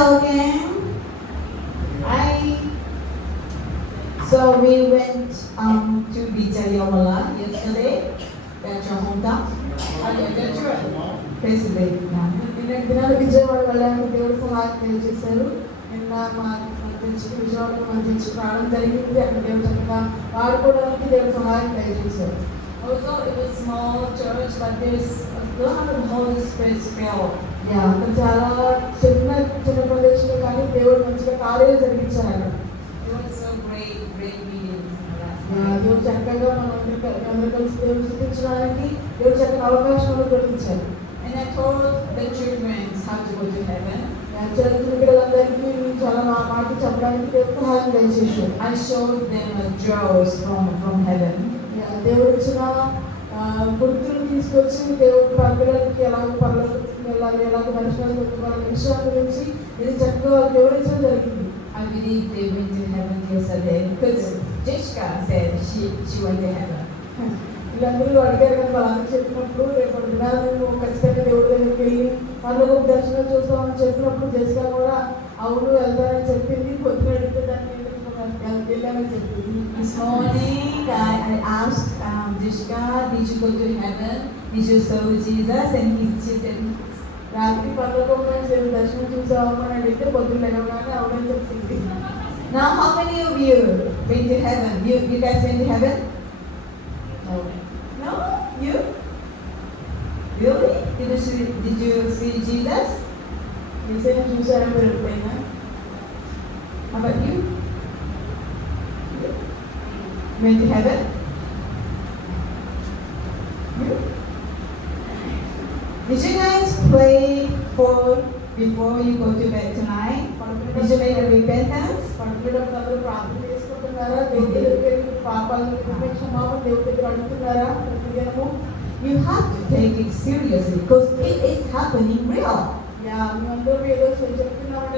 Hello again. Hi. So we went to Vijayawala yesterday. That's your hometown. Okay, that's right. Praise the Lord. దినాలు విజయవాడ వెళ్ళడానికి దేవుడు సహాయం తెలియజేశారు. నిన్న మా విజయవాడలో మన చర్చి రావడం జరిగింది. అక్కడ దేవుడు చక్కగా వాడుకోవడానికి దేవుడు సహాయం తెలియజేశారు. Also, it was small church, but there's a lot of Holy Spirit filled. అక్కడ చాలా చిన్న ప్రదేశంలో కానీ దేవుడు మంచిగా కార్యాలు జరిగించారు అక్కడ. It was so great meetings. దేవుడు చక్కగా అందరూ కలిసి దేవుడు చూపించడానికి దేవుడు చక్కగా అవకాశాలు కలిగించారు. And I told the children how to go to heaven. చదువుతున్న పిల్లలందరికీ చాలా మాటలు చెప్పడానికి దేవుడు సహాయం దయచేశారు. I showed them a jewels from heaven. దేవుడు ఇచ్చిన గుర్తులు తీసుకొచ్చి దేవుడు పిల్లలకి ఎలాగ పరలోకానికి వెళ్ళాలి, ఎలాగ దర్శనాలు పెట్టుకోవాలి విషయాల గురించి ఇది చక్కగా వివరించడం జరిగింది. I believe they went to heaven yesterday because Jessica said she went to heaven. వీళ్ళందరూ అడిగారు కానీ వాళ్ళందరూ చెప్పినప్పుడు రేపు దినాలు మేము ఖచ్చితంగా దేవుడి దగ్గరికి వెళ్ళి వాళ్ళకు దర్శనం చూస్తామని చెప్పినప్పుడు జెసికా కూడా అవును వెళ్తారని చెప్పింది. పొద్దున అడిగితే దాన్ని వెళ్ళామని చెప్పింది. This morning I asked Jessica, did you go to heaven? Did you serve Jesus? And she said, రాత్రి పదకొండు సేపు దర్శనం చూసామని అడిగితే పొద్దున్న లేవగానే అవునని చెప్పింది. now how many of you went to heaven? You guys went to heaven? No? You? Really? Did you see Jesus? ఏసైనా చూసారా మీరు ఎప్పుడైనా? How about you? Went to heaven? You? Did you guys pray before you go to bed tonight? Did you make a repentance? పడుకునేటప్పుడు అందరూ ప్రార్థన చేసుకుంటున్నారా? దేవుడి దగ్గరికి వెళ్ళి పాపాలను క్షమాపణ దేవుడి దగ్గర అడుగుతున్నారా? ప్రతిదినము You have to take it seriously because it is happening real. మేమందరం ఏదో చెప్తున్నాము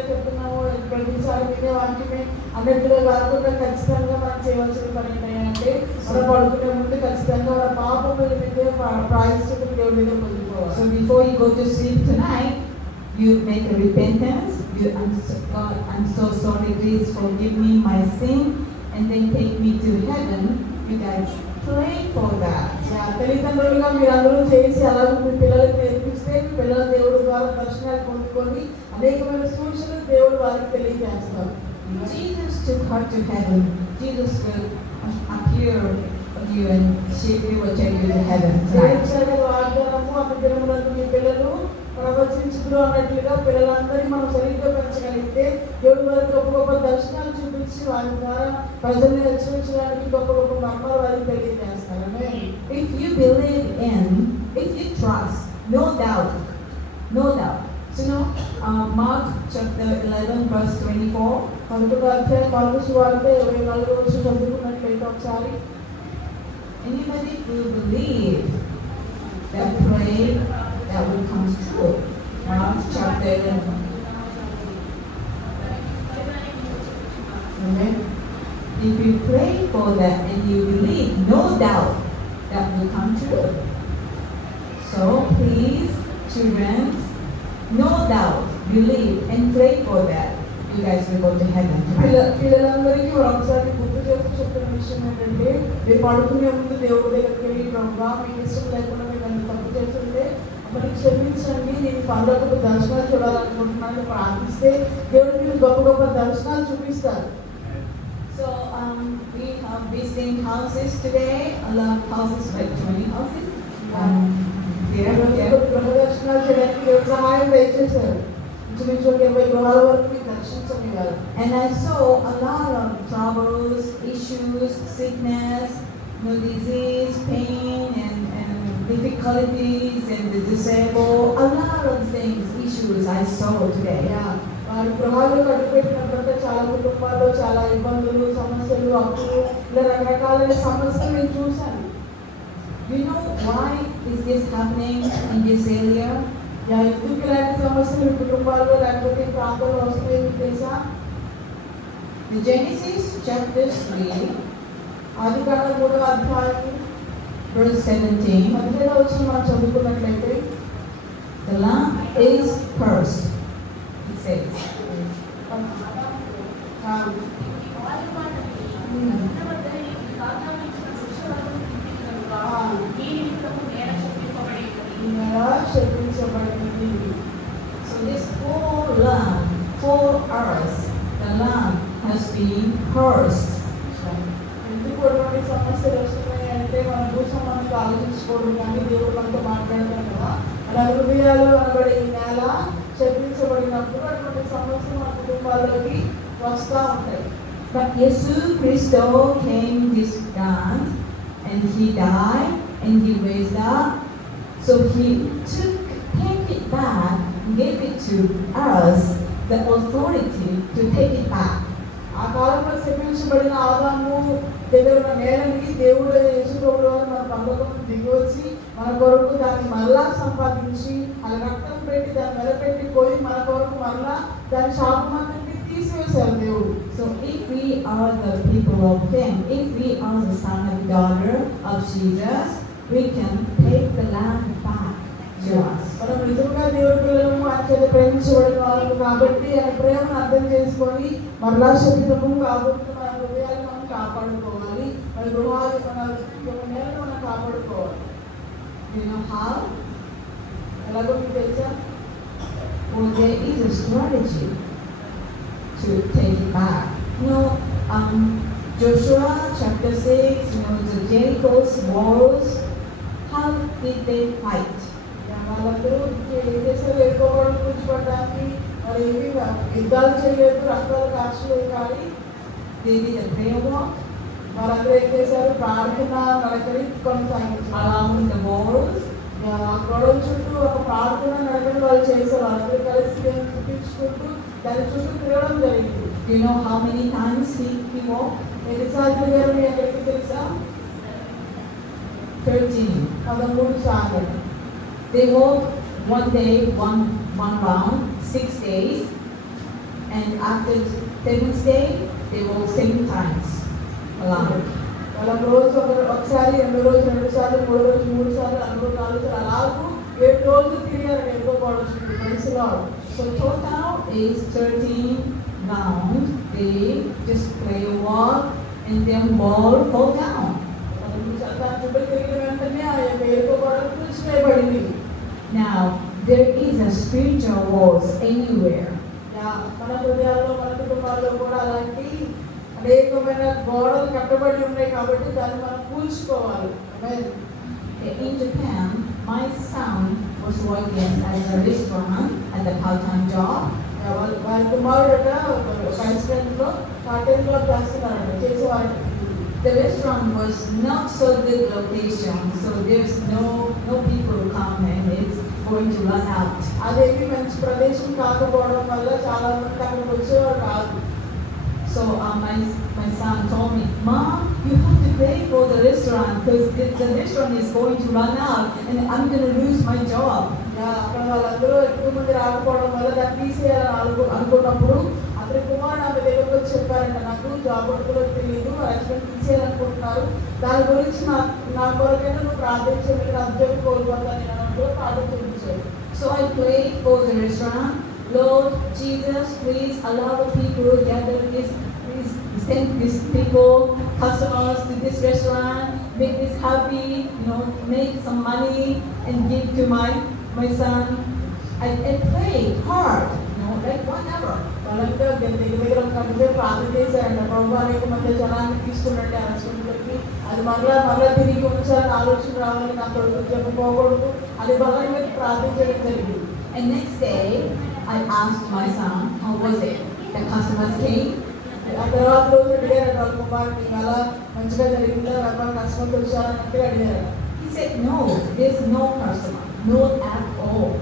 ప్రతిసారి వినే వాక్యమే అన్నట్టుగా కాకుండా ఖచ్చితంగా మనం చేయవలసిన పని ఏంటంటే మనం పడుకునే ముందు ఖచ్చితంగా మన పాపముల మీద ప్రాయశ్చిత్తం దేవుడి దగ్గర పొందుకోవాలి. So before you go to sleep tonight, you make a repentance. God, I'm so sorry, please forgive me my sin, and then take me to heaven. You guys pray for that. తల్లిదండ్రులుగా మీరందరూ చేసి అలాగే మీ పిల్లలకు నేర్పిస్తే మీ పిల్లల దేవుడి ద్వారా దర్శనాలు పొందుకొని అనేకమైన సూచనలు దేవుడు వారికి తెలియజేస్తారు. Jesus took her to heaven. Jesus will appear on you and she will take you to heaven tonight. వాగ్దానము ఆ దినములందు మీ పిల్లలు ప్రవచించుకుడు అన్నట్లుగా పిల్లలందరినీ మనం సరిగ్గా పెంచగలిగితే దేవుడి వారికి గొప్ప గొప్ప దర్శనాలు చూపించి వారి ద్వారా ప్రజల్ని హెచ్చరించడానికి గొప్ప గొప్ప మర్మాలు వారికి తెలియజేస్తారు. If you believe in, if you trust, no doubt. So now, Mark chapter 11 verse 24. మార్కు సువార్త 24వ వచనం చదువుకున్నట్లయితే ఒకసారి. Anybody who believe that pray that will come true. Mark chapter 11. Amen. If you pray for that and you believe, no doubt that will come true. So please, children, no doubt, believe and pray for that. You guys will go to heaven. పిల్లలందరికీ ఒకసారి గుర్తు చేస్తూ చెప్పిన విషయం ఏంటంటే మీరు పడుకునే ముందు దేవుడి దగ్గరికి వెళ్ళి ప్రభా మీకు ఇష్టం లేకుండా మీరు నన్ను తప్పు చేస్తుంటే మరి క్షమించండి, నేను పనులకు దర్శనాలు చూడాలనుకుంటున్నాను ప్రార్థిస్తే దేవుడు మీరు గొప్ప గొప్ప దర్శనాలు చూపిస్తారు. So we have visiting houses today. A lot of houses, like 20 houses. గృహ దర్శనాలు చేయడానికి దేవుడు సహాయం దయచేశారు. ఇంచుమించు 20 గృహాల వరకు మీరు దర్శించగలిగారు. And I saw a lot of troubles, issues, sickness, disease, pain, and difficulties, and the disabled. A lot of things, issues I saw today. వారి గృహాల్లో కట్టుపెట్టినప్పుడు చాలా కుటుంబాల్లో చాలా ఇబ్బందులు, సమస్యలు, అప్పులు, ఇలా రకరకాలైన సమస్యలు నేను చూశాను. You know why is this happening in this area? ఎందుకు ఇలాంటి సమస్యలు మీ కుటుంబాల్లో లేకపోతే ఈ ప్రాంతంలో వస్తాయి మీకు తెలుసా? The Genesis chapter 3, ఆదికాండం 3వ అధ్యాయం verse 17. 17వ వచనం మనం చదువుకున్నట్లయితే The land is cursed, it says. కాదు. ఇలా శపించబడింది. So this whole land, for us, the land has been cursed. ఎందుకు ఎటువంటి సమస్యలు వస్తున్నాయి అంటే మన కోసం మనకు ఆలోచించుకోవడం కానీ దేవుడు మనతో మాట్లాడతాం కదా. మన హృదయాలు అనబడే ఈ నేల శపించబడినప్పుడు అటువంటి సమస్యలు మన కుటుంబాల్లోకి వస్తూ ఉంటాయి. But Jesus Christ came this land and he died and he raised up. So he take it back, gave it to us, the authority to take it back. ఆ కాలంలో శపించబడిన ఆదాము దగ్గర ఉన్న నేలని దేవుడు యేసుప్రభువు వారు మన పరలోకం దిగి వచ్చి మన కొరకు దాన్ని మరలా సంపాదించి అది రక్తం పెట్టి దాన్ని మెలపెట్టి పోయి మన కొరకు మరలా దాని శాపమంతటిని తీసివేశారు దేవుడు. So if we are the people of him, if we are the son and daughter of Jesus, we can take the land back to us. మనం నిజంగా దేవుడి పిల్లలము ఆయన చేత ప్రేమించబడిన వాళ్ళు కాబట్టి ఆయన ప్రేమను అర్థం చేసుకొని మరలా శక్తితము కాబట్టి మన హృదయాలను మనం కాపాడుకోవాలి, మన గృహాలు మన నేలను మనం కాపాడుకోవాలి. You know how? ఎలాగో మీకు తెలుసా? Well, there is a strategy to take it back. You know, Joshua chapter 6, the Jericho's walls, how did they fight? వాళ్ళందరూ ఏం చేశారు? ఎక్కువగా కూర్చోబడడానికి మరి ఏమి యుద్ధాలు చేయలేదు, రక్తాలు కాల్చలేదు, కానీ They did a prayer walk వాళ్ళందరూ ఏం చేశారు? ప్రార్థన నడకని కొనసాగించారు. along the walls. గొడవ చుట్టూ ఒక ప్రార్థన నడకని వాళ్ళు చేశారు. అందరూ కలిసి దేవుని చూపించుకుంటూ దాని చుట్టూ తిరగడం జరిగింది. Do you know how many times he walked? ఎన్నిసార్లు గారు మీ అందరికీ తెలుసా? 13 సార్లు. They walked one day, one round, 6 days, and after 7th day, they walked 7 times along. వాళ్ళ రోజు ఒకసారి, 2 రోజులు 2 సార్లు, 3 రోజులు 3 సార్లు, 4 4 సార్లు అలాగూ 7 రోజులు తిరిగారు. ఎంతో గొడవ మనసులో. So total is 13 rounds. They just play a walk and then ball fall down. చుట్టూ తిరిగిన వెంటనే ఆ ఎంతో గొడవ కూర్చునేయబడింది. Now there is a spiritual walls anywhere. మన హృదయాల్లో మన కుటుంబాల్లో కూడా అలాంటి అనేకమైన గోడలు కట్టబడి ఉన్నాయి కాబట్టి దాన్ని మనం కూల్చుకోవాలి. In Japan, my son was working at a restaurant at the part-time job. వారి కుమారుడట రెస్టారెంట్లో పార్ట్-టైం జాబ్ చేస్తున్నారంట, చేసేవారు. The restaurant was not so good location, so there's no people who come and it's going to run out. అదేమి మంచి ప్రదేశం కాకపోవడం వల్ల చాలా మంది అక్కడికి వచ్చేవారు కాదు. So my son told me, Mom, you have to pay for the restaurant because the restaurant is going to run out and I'm going to lose my job. అక్కడ వాళ్ళందరూ ఎక్కువ మంది రాకపోవడం వల్ల దాన్ని తీసేయాలని అనుకున్నప్పుడు అతని కుమారుడు ఆమె దగ్గరకు వచ్చి చెప్పారంట, నాకు జాబ్ పడుతుందో తెలియదు, రెస్టారెంట్ తీసేయాలనుకుంటున్నారు, దాని గురించి నా కొరకైనా నువ్వు ప్రార్థించండి, నా ఉద్యోగం కోల్పోతాను నేను అన్నట్టు ప్రార్థించాడు. So I prayed for the restaurant. Lord Jesus, please allow the people to gather please send these people, customers to this restaurant, make this happy, make some money and give to my son. I prayed hard, like 1 hour. వాళ్ళంతా దగ్గర కంటే ప్రార్థన చేశారంట, ప్రభు అనేక మంది జనాన్ని తీసుకున్నట్టు ఆ రెస్టారెంట్లోకి, అది మరలా తిరిగి ఉంచాలని ఆలోచన రావాలి, నా కొడుకు ఉద్యోగం పోకూడదు, అది బలంగా ప్రార్థించడం జరిగింది. And next day, I asked my son, how was it? The customers came. ఆ తర్వాత రోజు అడిగారు వాళ్ళ కుమారుని, అలా మంచిగా జరిగిందా, వ్యాపారం కస్టమర్స్ వచ్చారన్నట్టు అడిగారు. He said, no, there's no customer, not at all.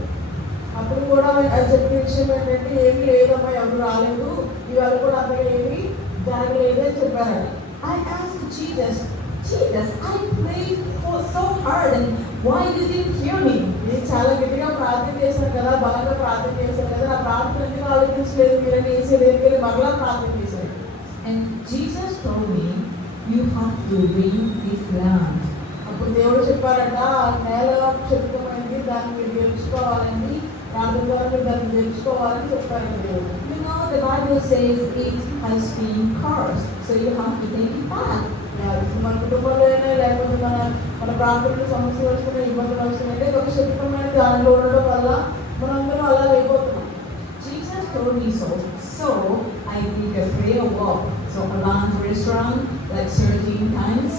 అప్పుడు కూడా చెప్పే విషయం ఏంటంటే ఏమీ లేదమ్మా, ఎవరు రాలేదు, ఇవాళ కూడా అంతగా ఏమీ జరగలేదు అని చెప్పారట. I asked Jesus, I prayed so hard and why you didn't hear me? నేను చాలా గట్టిగా ప్రార్థన చేశాను కదా, బలంగా ప్రార్థన చేశాను కదా, నా ప్రార్థన ఎందుకు ఆలోచించలేదు మీరని వేసేది మరలా ప్రార్థన చేశాను. And Jesus told me, you have to win this land. అప్పుడు దేవుడు చెప్పారంట, ఆ నేల శక్తమైంది, దాన్ని మీరు గెలుచుకోవాలని ప్రార్థన ద్వారా మీరు దాన్ని నేర్చుకోవాలని చెప్పారండి దేవుడు. You know, the Bible says it has been cursed, so you have to take it back. మన కుటుంబంలో అయినా లేకపోతే మన ప్రాంతంలో సమస్యలు వస్తున్నాయి, ఇబ్బందులు వస్తున్నాయంటే ఇది ఒక శక్తిమైన దానిలో ఉండడం వల్ల మనందరం అలా అయిపోతున్నాం. Jesus told me so. So I did a prayer walk. So around the restaurant like 13 times.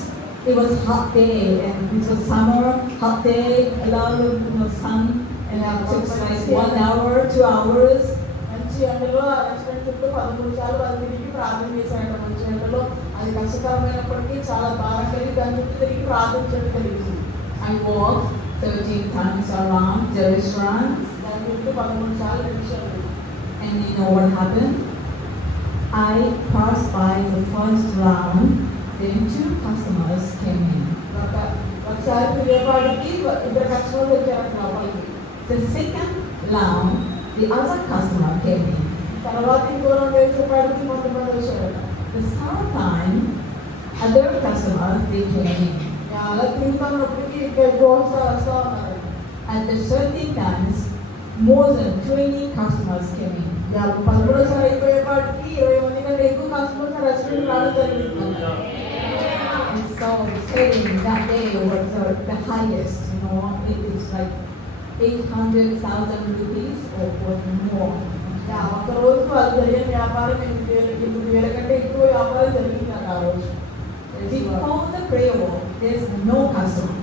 It was hot day and it was summer, hot day, a lot of sun, and it took like 1 hour, 2 hours. మంచి ఎండలో ఆ రెస్టారెంట్ చుట్టూ 13 సార్లు వాళ్ళు తిరిగి ప్రార్థన చేశారంట. మంచి ఎండలో అది కష్టతరమైనప్పటికీ చాలా బాగా కలిగి దాని చుట్టూ తిరిగి ప్రార్థన చేయడం జరిగింది. I walked 13 times around the restaurant. దాని చుట్టూ 13 సార్లు నడిచాను. And you know what happened? I passed by the first round, then 2 customers came in. ఒకసారి తిరిగేపాటికి ఇద్దరు కస్టమర్లు వచ్చారంట లోపలికి. The second round, the other customer came in. తర్వాత ఇంకో 2 వేసేపాటికి కొంతమంది వచ్చారంట. The third time, other customers they came in. అలా తిరుగుతున్నప్పటికీ ఇక్కడ గోల్స్ వస్తూ ఉన్నారు. At the 13 times, more than 20 customers came in. 13 సార్లు అయిపోయేపాటికి 20 మంది కంటే ఎక్కువ కస్టమర్స్ రెస్టారెంట్ రావడం జరిగింది. And so selling that day was the highest, you know, it was like 800,000 rupees or more. ఒక రోజు వాళ్ళు జరిగిన వ్యాపారం 8,000 కంటే ఎక్కువ వ్యాపారం జరిగింది ఆ రోజు. Before the prayer walk, there's no customer.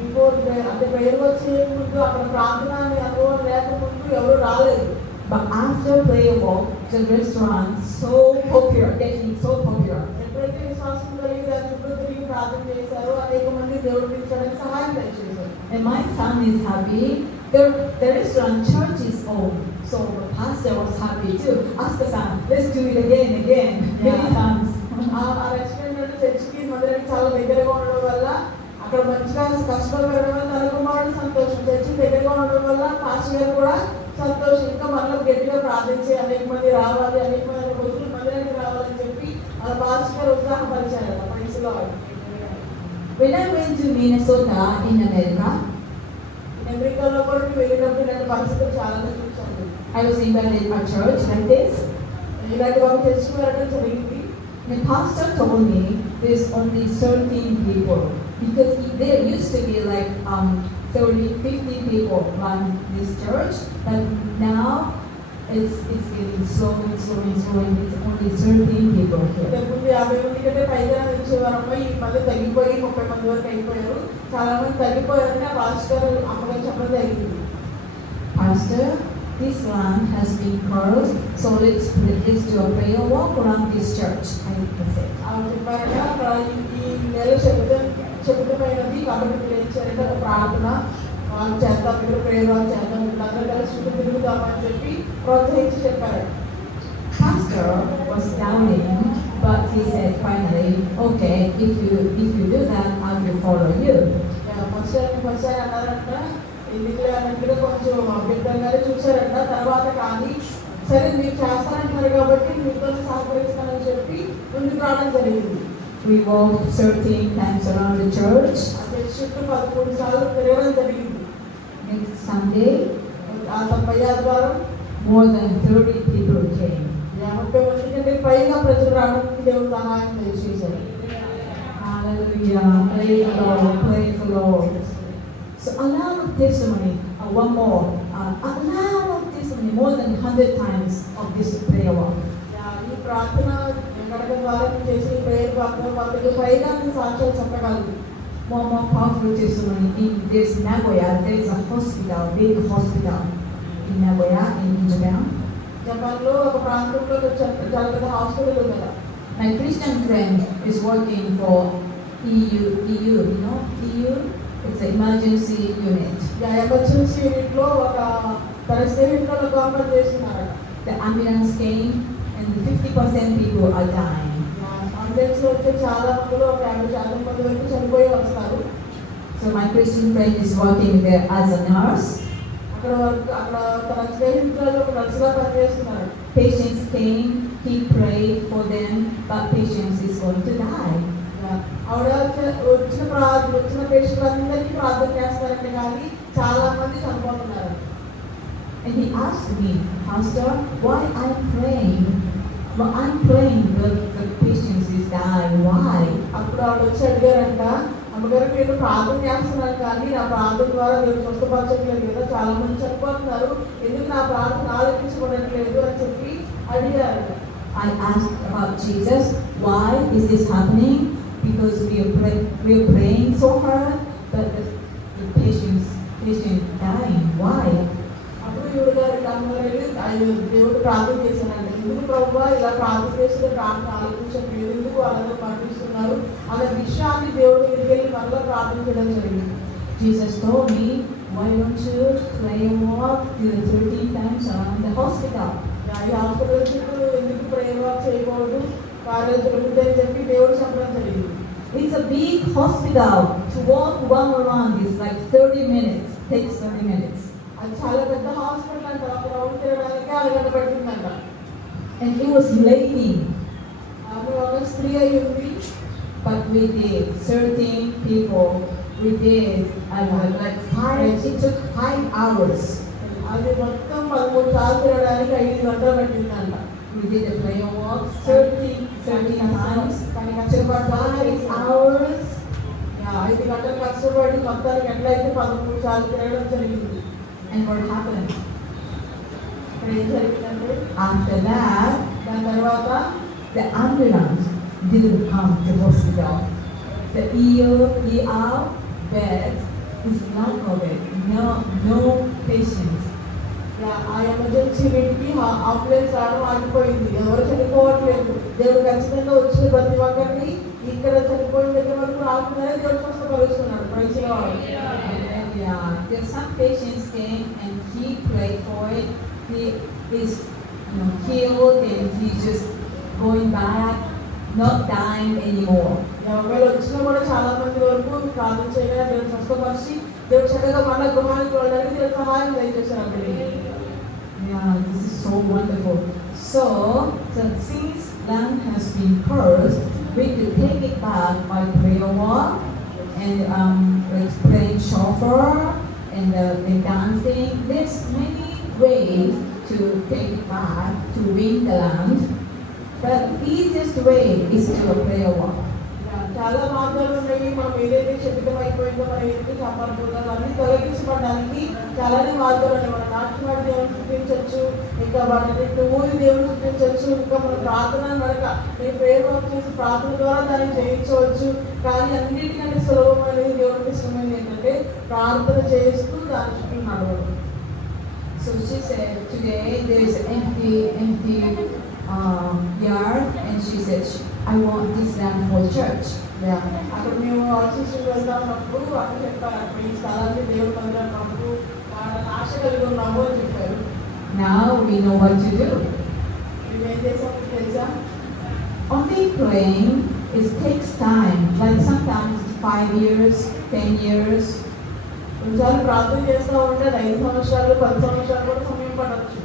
Before అంటే ప్రేయర్ వచ్చే ముందు అక్కడ ప్రార్థన అనుభవం లేకముందు ఎవరు రాలేదు. But after prayer walk, the restaurant so popular, getting so popular. ఎప్పుడైతే విశ్వాసం కలిగి దాని చుట్టూ తిరిగి ప్రార్థన చేశారో అనేక మంది దేవుడు పిలిచడానికి సహాయం దయచేశారు. And my son is happy. The restaurant church is owned. So the pastor was happy too. Ask the son, let's do it again, many times. ఆ రెస్టారెంట్ అంటే చర్చికి మందిరానికి చాలా దగ్గరగా ఉండడం వల్ల అక్కడ మంచిగా కష్టపడి పెరగడం వల్ల తన కుమారుడు సంతోషం, చర్చికి దగ్గరగా ఉండడం వల్ల పాస్టర్ గారు కూడా సంతోషం. ఇంకా మనలో గట్టిగా ప్రార్థించి అనేక మంది రావాలి, అనేక మంది రోజులు మందిరానికి రావాలని చెప్పి వాళ్ళ పాస్టర్ గారు ఉత్సాహపరిచారు వయసులో. When I went to Minnesota in America, అమెరికాలో కూడా వెళ్ళినప్పుడు ఇలాంటి పరిస్థితులు చాలా చూసాను. I was invited to a church like this. ఇలాంటి ఒక చర్చికి వెళ్ళడం జరిగింది. The pastor told me there's only 13 people because there used to be like 30, 50 people run this church, but now it's getting slowly. It's only 13 people here. ఇంతకుముందు 50 మంది కంటే పైగా ఇచ్చేవారమ్మా, ఈ మధ్య తగ్గిపోయి 30 మంది వరకు అయిపోయారు. చాలా మంది తగ్గిపోయారని ఆ పాస్టర్ అమ్మగా చెప్పడం జరిగింది. Pastor, this land has been cursed, so let's do a prayer walk around this church. I said. ఆవిడ చెప్పారంటే అక్కడ ఈ నెల చెబుతమైనది కాబట్టి మీరు ఏం చేయాలంటే ఒక ప్రార్థన వాళ్ళు చేద్దాం, మీరు ప్రేయర్ వాళ్ళు చేద్దాం, అందరూ కలిసి చుట్టూ తిరుగుదామని చెప్పి ప్రోత్సహించి చెప్పారు. Pastor was doubting, but he said finally, okay, if you do that, I will follow you. First అన్నారంట, ఎందుకు అన్నట్టుగా కొంచెం అభ్యంతరంగానే చూశారంట. తర్వాత కానీ సరే మీరు చేస్తారంటున్నారు కాబట్టి మీతో సహకరిస్తానని చెప్పి ముందుకు రావడం జరిగింది. We walked 13 times around the church. ఆ చర్చ్ చుట్టూ 13 సార్లు తిరగడం జరిగింది. Next Sunday, ఆ 90 ఆదివారం more than 30 people came. 50 మంది కంటే పైగా ప్రజలు రావడానికి దేవుడు సహాయం చేశారు. Hallelujah. Praise the Lord. Praise the Lord. So a lot of testimony. One more. A lot of testimony. More than 100 times of this prayer walk. ఈ ప్రార్థన గడప ద్వారా చేసిన ప్రేయర్ వాళ్ళకి పైగా సాక్ష్యాలు చెప్పగలరు. One more powerful testimony. In this Nagoya, there is a hospital, big hospital in Nagoya, in Japan. జపాన్లో ఒక ప్రాంతంలో చాలా పెద్ద హాస్పిటల్ ఉంది కదా. My Christian friend is working for EU, you know, EU. It's an emergency unit. Emergency unit లో ఒక తన స్నేహితులు ఒక కాంపౌండ్ చేస్తున్నారు. The ambulance came and 50% people are dying. Ambulance లో వచ్చే చాలా మందిలో ఒక 50% మంది వరకు చనిపోయి వస్తారు. So my Christian friend is working there as a nurse. అక్కడ తన స్నేహితులు ఒక నర్సుగా పనిచేస్తున్నారు. Patients came, he prayed for them, but patients is going to die. ఆవిడ వచ్చిన పేషెంట్ అందరికీ ప్రార్థన చేస్తారంటే కానీ చాలా మంది చనిపోతున్నారు. And he asked me, Pastor, why I'm praying? Well, I'm praying the patients is dying. Why? అప్పుడు ఆవిడ వచ్చి అడిగారంట, అమ్మగారు నేను ప్రార్థన చేస్తున్నాను కానీ నా ప్రార్థన ద్వారా మీరు స్వస్థపరచట్లేదు కదా, చాలా మంది చనిపోతున్నారు, ఎందుకు నా ప్రార్థన ఆలోచించబడట్లేదు అని చెప్పి అడిగారంట. I asked about Jesus, why is this happening? Because we are praying so hard, but the patient dying. Why? అప్పుడు ఈవిడ గారికి అమ్మగారు ఆయన దేవుడు ప్రార్థన చేశానంట, ఎందుకు ప్రభువా ఇలా ప్రార్థన చేసిన ప్రార్థన ఆలోచించట్లేదు, ఎందుకు వాళ్ళతో పంపిస్తున్నారు అనే విషయాన్ని దేవుడు దగ్గరికి వెళ్ళి మళ్ళీ ప్రార్థన చేయడం జరిగింది. Jesus told me, why don't you pray a walk till 13 times around the hospital? ఈ హాస్పిటల్ చుట్టూ ఎందుకు ప్రేమ చేయకూడదు, కార్యాలు జరుగుతాయని చెప్పి దేవుడు చెప్పడం జరిగింది. It's a big hospital. To walk one around is like 30 minutes. Takes 30 minutes. అది చాలా పెద్ద హాస్పిటల్ అంట, ఒక రౌండ్ తిరగడానికి అరగంట పట్టిందంట. And it was raining. ఆమె ఒక స్త్రీ అయి ఉంది. But we did 13 people. We did like 5. It took 5 hours. అది మొత్తం 13 సార్లు తిరగడానికి 5 గంటలు పట్టిందంట. We did a prayer walk 13 times. కానీ Took కష్టపడి 5 hours. 5 గంటలు కష్టపడి మొత్తానికి ఎట్లయితే 13 సార్లు తిరగడం జరిగింది. And what happened? ఇక్కడ ఏం జరిగిందంటే After that, దాని తర్వాత the ambulance didn't come to hospital. The ER bed is not covered. No patients. ఆ ఎమర్జెన్సీ వీటికి అంబులెన్స్ రావడం ఆగిపోయింది, ఎవరు చనిపోవట్లేదు. దేవుడు ఖచ్చితంగా వచ్చిన ప్రతి ఒక్కరిని ఇక్కడ చనిపోయిన దగ్గర వరకు రాకుండానే దేవుడు స్వస్థపరుస్తున్నాడు. Praise the Lord. Yeah, there's some patients came and he prayed for it. He is healed and he's just going back, not dying anymore. ఒకవేళ వచ్చినా కూడా చాలా మంది వరకు ప్రార్థన చేయగా దేవుడు స్వస్థపరిచి దేవుడు చక్కగా మళ్ళీ గృహానికి వెళ్ళడానికి దేవుడు సహాయం దయచేశారు అక్కడికి. Yeah, this is so wonderful. So since land has been cursed, we could take it back by prayer walk and like playing shofar and dancing. There's many ways to take it back to win the land, but the easiest way is to a prayer walk. చాలా మార్గాలు ఉన్నాయి. మనం ఏదైతే శబ్దం అయిపోయిందో మనం ఏదైతే సంపర్కున్నామో అన్ని తొలగించబడడానికి చాలానే మార్గాలు ఉన్నాయి. మనం నాట్యమాడి దేవుని చూపించవచ్చు, ఇంకా వాటిని ఊరి దేవుని చూపించవచ్చు, ఇంకా మన ప్రార్థన నడక నేను ప్రేయర్ వర్క్ చేసి ప్రార్థన ద్వారా దాన్ని జయించవచ్చు. కానీ అన్నిటికంటే సులభమైనది దేవునికి ఇష్టమైనది ఏంటంటే ప్రార్థన చేస్తూ దాని చుట్టూ నడవడం. So she said today there is an empty yard, and she said I want this land for church. అక్కడ మేము ఆశిస్తూ వెళ్తామన్నప్పుడు అక్కడ చెప్పారు, అక్కడ ఈ స్థలాన్ని దేవుడు పొందినప్పుడు వాళ్ళని ఆశ కలిగి ఉన్నాము అని చెప్పారు. Now we know what to do. మేము ఏం చేసాము తెలుసా? Only praying takes time. Like sometimes it's 5 years, 10 years. కొన్నిసార్లు ప్రార్థన చేస్తూ ఉంటే 5 సంవత్సరాలు 10 సంవత్సరాలు కూడా సమయం పడవచ్చు.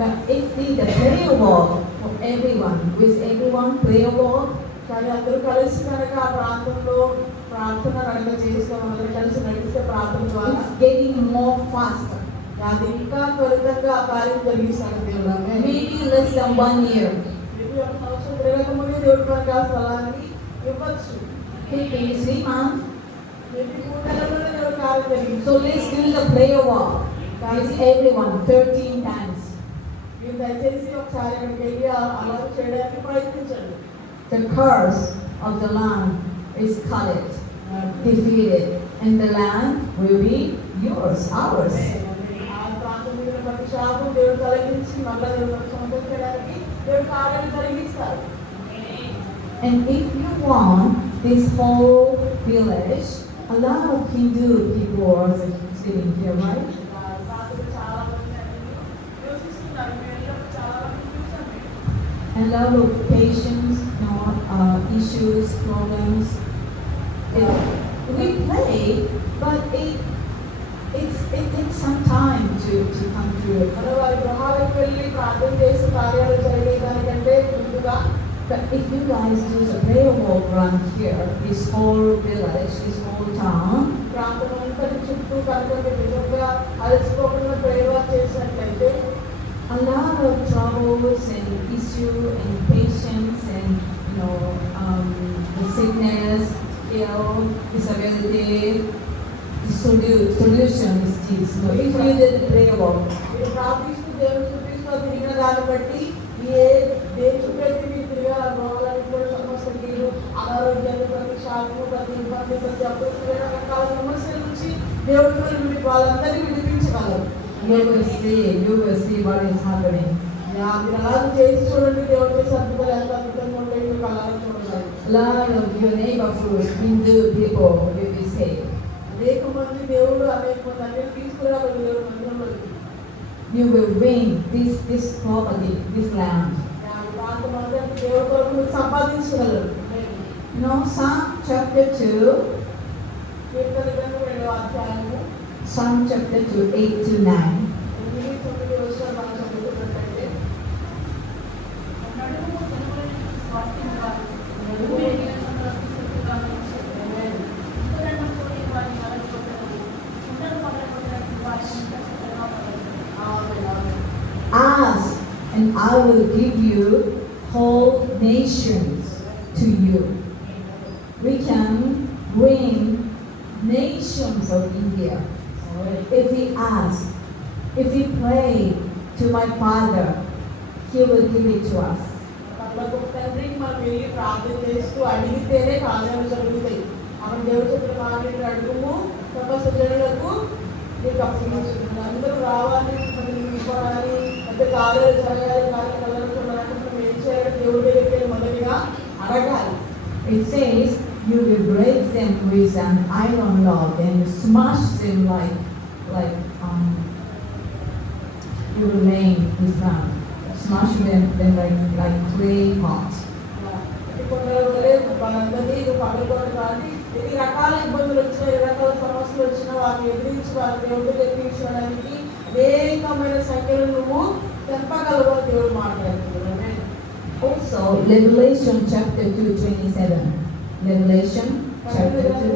But if the prayer walk for everyone, with everyone prayer walk, కానీ అందరూ కలిసి కనుక ఆ ప్రాంతంలో ప్రార్థన నడక చేస్తూ అందరూ కలిసి నడిస్తే ప్రార్థన ద్వారా it's getting more faster. అది ఇంకా త్వరితంగా ఆ కార్యం జరిగిస్తాడు దేవుడు. Maybe less than 1 year. ఇది ఒక సంవత్సరం తిరగకముందే దేవుడు మనకు ఆ స్థలాన్ని ఇవ్వచ్చు. Maybe 3 months. ఇది 3 నెలల్లోనే దేవుడు కార్యం జరిగింది. So let's do the prayer walk. With everyone 13 times. మీరు దయచేసి ఒకసారి అక్కడికి వెళ్ళి అలా చేయడానికి ప్రయత్నించండి. The curse of the land is cut, defeated, and the land will be yours, ours. ఆ ప్రాంతం మీద ప్రతి శాపం దేవుడు తొలగించి మళ్ళీ దేవుడు సమర్పించడానికి దేవుడు కార్యాలు జరిగిస్తారు. And if you want this whole village, a lot of Hindu people are living here, right? చాలా మంది నివసిస్తున్నారు. మేము చాలా మంది చూసాము. And a lot of patients, issues, problems. We pray, but it takes some time to come through. మనం వారి గృహాలకు వెళ్ళి ప్రార్థన చేసి కార్యాలు జరిగేదానికంటే ముందుగా But if you guys do the prayer walk around here, this whole village, this whole town, ప్రాంతం అంతటి చుట్టూ కనుక నిజంగా అలసిపోకుండా ప్రేమ చేసినట్లయితే a lot of troubles and issue and patience and the sickness, ill, disability. The solution is Jesus. No, if you didn't pray about it. మీరు ప్రార్థిస్తూ దేవుని స్తుతిస్తూ తిరిగిన దాన్ని బట్టి ఏ దేని చుట్టూ అయితే మీరు తిరిగారు ఆ రోగాలకు కూడా సమస్త మీరు అనారోగ్యాలు ప్రతి శాపము ప్రతి ఇబ్బంది ప్రతి అప్పుడు రకరకాల సమస్యల నుంచి దేవుడు మీరు వాళ్ళందరినీ విడిపించగలరు. You will see what is happening. మీరు అలాగే చేసి చూడండి దేవుడు చేసే అద్భుతాలు ఎంత అద్భుతంగా ఉంటాయి మీకు అలాగే చూడగలరు. A lot of your neighborhood Hindu people will be saved. అనేక మంది దేవుడు అనేక మంది అన్ని తీసుకురాగలరు దేవుడు మందిరంలోకి. You will win this property, this land. దేవుడు కొరకు మీరు సంపాదించగలరు. Psalm chapter 2. కీర్తన గ్రంథం 2వ అధ్యాయము Psalm chapter 2, 8 to 9. 9 వచనాలు మనం చదువుకున్నట్లయితే Ask, and I will give you whole nations to you. We can win nations of India if we ask, if we pray to my Father, He will give it to us. తండ్రికి మనం వెళ్ళి ప్రార్థన చేస్తూ అడిగితేనే కార్యాలు జరుగుతాయి. మనం దేవుడు చెప్పిన కార్యాలు అడుగుము సమస్త జనులకు నీకు అప్పగించుకుంటున్నాను. అందరూ రావాలి, మనం ఇవ్వాలి, అంటే కార్యాలు జరగాలి, కార్యాలు మనం ఏం చేయాలి? దేవుడి దగ్గరికి వెళ్ళి మొదటిగా అడగాలి. It says, you will break them with an iron rod and smash them like you will lay this round. Smash them like clay pots. వాళ్ళందరినీ పగలగొట్టు కానీ ఎన్ని రకాల ఇబ్బందులు వచ్చినా ఎన్ని రకాల సమస్యలు వచ్చినా వాటిని ఎదిరించి వాళ్ళ దేవుడి ఎక్కించడానికి అనేకమైన సంఖ్యలో నువ్వు తెంపగలవు అని దేవుడు మాట్లాడుతున్నాడు. Also, Revelation chapter 2:27. Revelation chapter 2,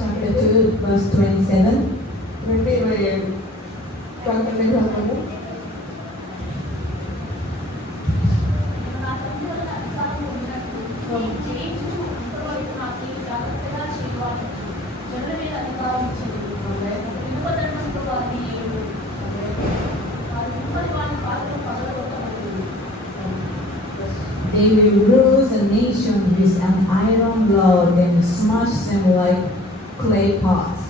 chapter 2, verse 27. They will rule the nation with an iron rod and smash them like clay pots.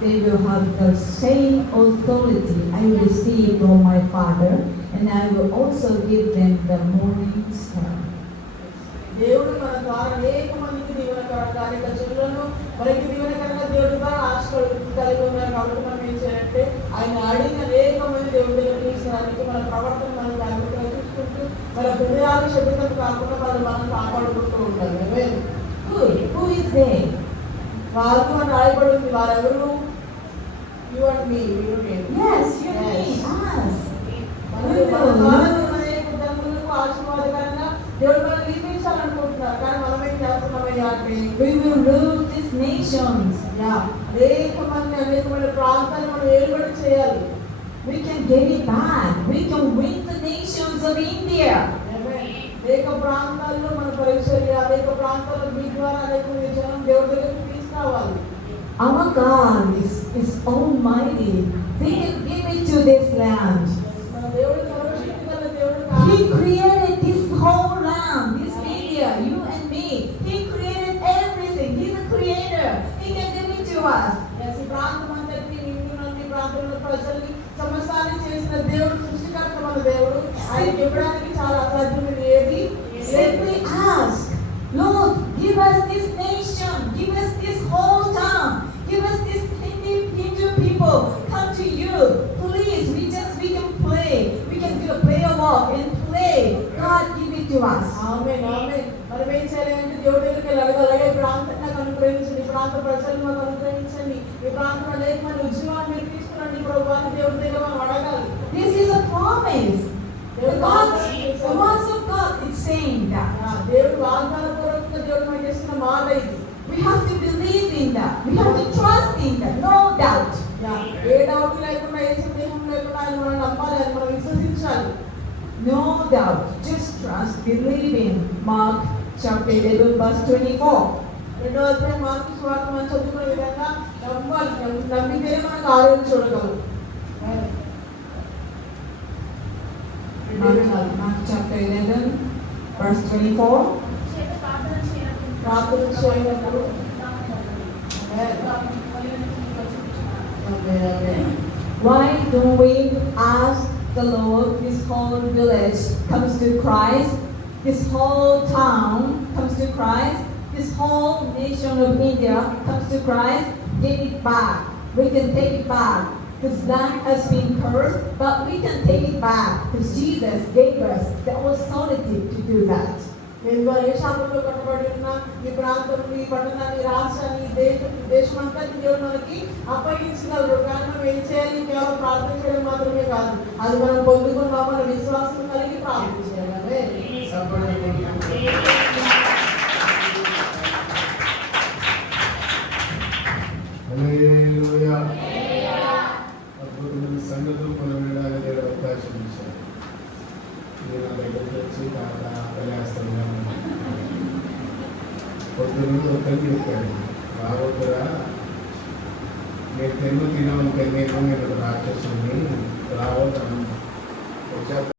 They will have the same authority I received from my Father, and I will also give them the morning star. దేవుడు మన ద్వారా అనేక మందికి దీవెనకరంగా అనేక జనులను మనకి దీవెనకరంగా దేవుడు ద్వారా ఆశీర్వాదం కలిగి ఉన్నారు. కాబట్టి మనం ఏం చేయాలంటే ఆయన అడిగిన అనేక మంది దేవుడి దగ్గర తీసుకురానికి మన ప్రవర్తన మనం జాగ్రత్తగా చూసుకుంటూ మన హృదయాలు శబ్దం కాకుండా మనం కాపాడుకుంటూ ఉంటారు. Who is they? వారు అని రాయబడింది. వారెవరు? You and me. Yes, you and me. Us. ఆశీర్వాదకరంగా దేవుడు మనం నిర్మించాలనుకుంటున్నారు. కానీ మనం ఏం చేస్తున్నామయ్యా అంటే We will rule these nations. అనేకమైన ప్రాంతాలు మనం ఏర్పడి చేయాలి. We can get it back. We can win the nations of India. అనేక ప్రాంతాల్లో మన పరిచర్య, అనేక ప్రాంతాల్లో మీ ద్వారా అనేక జనం దేవుడి దగ్గరికి తీసుకురావాలి. Our God is almighty. He can give it to this land. మన దేవుడు సర్వశక్తి గల దేవుడు. He created this whole land, this India, you and me. He created everything. He's a creator. He can give it to us. ఈ ప్రాంతం అంతటిని నిండునండి ప్రాంతంలో ప్రజల్ని సమస్తాన్ని చేసిన దేవుడు, సృష్టికర్త మన దేవుడు. ఆయనకి ఇవ్వడానికి చాలా అసాధ్యమైనది ఏది? Simply ask, Lord, give us this nation, give us this whole town, give us this Hindu people. Come to you, please. We can play. We can do a prayer walk and play. God, give it to us. ఆమేన్, ఆమేన్. మనం ఏం చేయాలంటే దేవుడి దగ్గరికి అడగాలి. ఈ ప్రాంతం నాకు అనుగ్రహించండి, ఈ ప్రాంత ప్రజలు నాకు అనుగ్రహించండి, ఈ ప్రాంతంలో అనేక మంది ఉద్యోగాలు మీరు తీసుకురండి ప్రభువాన్ని దేవుడి దగ్గర మనం అడగాలి. This is a promise. The words of God is saying that. దేవుడు వాగ్దానపూర్వకంగా దేవుడు మనకి చేస్తున్న మాట ఇది. We have to believe in that. We have to trust in that. No doubt. ఏ డౌట్ లేకుండా, ఏ సందేహం లేకుండా ఆయన మనం నమ్మాలి, ఆయన మనం విశ్వసించాలి. No doubt, just trust, believe in. Mark chapter 11 verse 24. రెండో అధ్యాయం మార్కు సువార్త మనం చదువుకునే విధంగా నమ్మాలి, నమ్మితేనే మనకు ఆరోగ్యం చూడగలం. Mark chapter 11 verse 24. ప్రార్థన చేయనప్పుడు Why don't we ask the Lord, this whole village comes to Christ, this whole town comes to Christ, this whole nation of India comes to Christ, get it back. We can take it back. Because land has been cursed, but we can take it back. Because Jesus gave us the authority to do that. నేను దేశాలలో కట్టబడి ఉన్న ఈ ప్రాంతం, ఈ పట్టణాన్ని, రాష్ట్రాన్ని, దేశం అంతా దేవుడు మనకి అప్పగించగలరు. కానీ మనం ఏం చేయాలి? కేవలం ప్రార్థన చేయడం మాత్రమే కాదు, అది మనం పొందుకున్నాం మన విశ్వాసం కలిగి ప్రార్థన చేయాలి. హల్లెలూయా. అద్భుతమైన సంగతులు మనం వినడానికి దేవుడు అవకాశం ఇచ్చారు. ఇది నా దగ్గరికి వచ్చి కళాస్తాను పొద్దున్న ఒకరికి చెప్పాడు, రావద్దురా, నేను తినమని నేను రాక్షసుని రావద్దు.